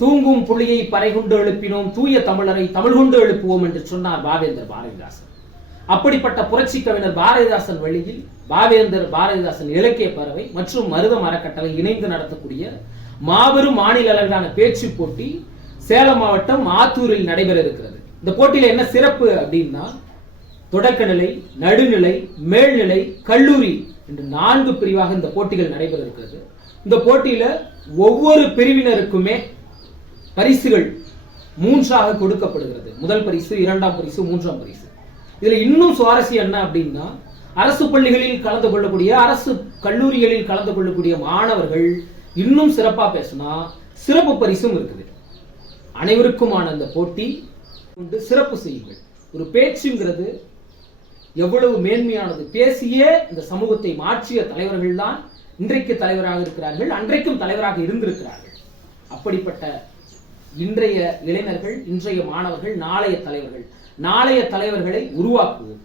தூங்கும் புலியை பறை கொண்டு எழுப்பினோம், தூய தமிழரை தமிழ் கொண்டு எழுப்புவோம் என்று சொன்னார் பாவேந்தர் பாரதிதாசன். அப்படிப்பட்ட புரட்சி கவிஞர் பாரதிதாசன் வழியில் பாவேந்தர் பாரதிதாசன் இலக்கிய பறவை மற்றும் மருதம் அறக்கட்டளை இணைந்து நடத்தக்கூடிய மாபெரும் மாநில அளவிலான பேச்சு போட்டி சேலம் மாவட்டம் ஆத்தூரில் நடைபெற இருக்கிறது. இந்த போட்டியில என்ன சிறப்பு அப்படின்னா, தொடக்கநிலை, நடுநிலை, மேல்நிலை, கல்லூரி என்று 4 பிரிவாக இந்த போட்டிகள் நடைபெற இருக்கிறது. இந்த போட்டியில ஒவ்வொரு பிரிவினருக்குமே பரிசுகள் 3ஆக கொடுக்கப்படுகிறது. முதல் பரிசு, 2ஆம் பரிசு, 3ஆம் பரிசு. இதுல இன்னும் சுவாரஸ்யம் என்ன அப்படின்னா, அரசு பள்ளிகளில் கலந்து கொள்ளக்கூடிய, அரசு கல்லூரிகளில் கலந்து கொள்ளக்கூடிய மாணவர்கள் இன்னும் சிறப்பா பேசினா சிறப்பு பரிசும் இருக்குது. அனைவருக்குமான அந்த போட்டி சிறப்பு செய்யுங்கள். ஒரு பேச்சுங்கிறது எவ்வளவு மேன்மையானது. பேசியே இந்த சமூகத்தை மாற்றிய தலைவர்கள் தான் இன்றைக்கு தலைவராக இருக்கிறார்கள், அன்றைக்கும் தலைவராக இருந்திருக்கிறார்கள். அப்படிப்பட்ட இன்றைய இளைஞர்கள், இன்றைய மாணவர்கள் நாளைய தலைவர்கள். நாளைய தலைவர்களை உருவாக்குவோம்.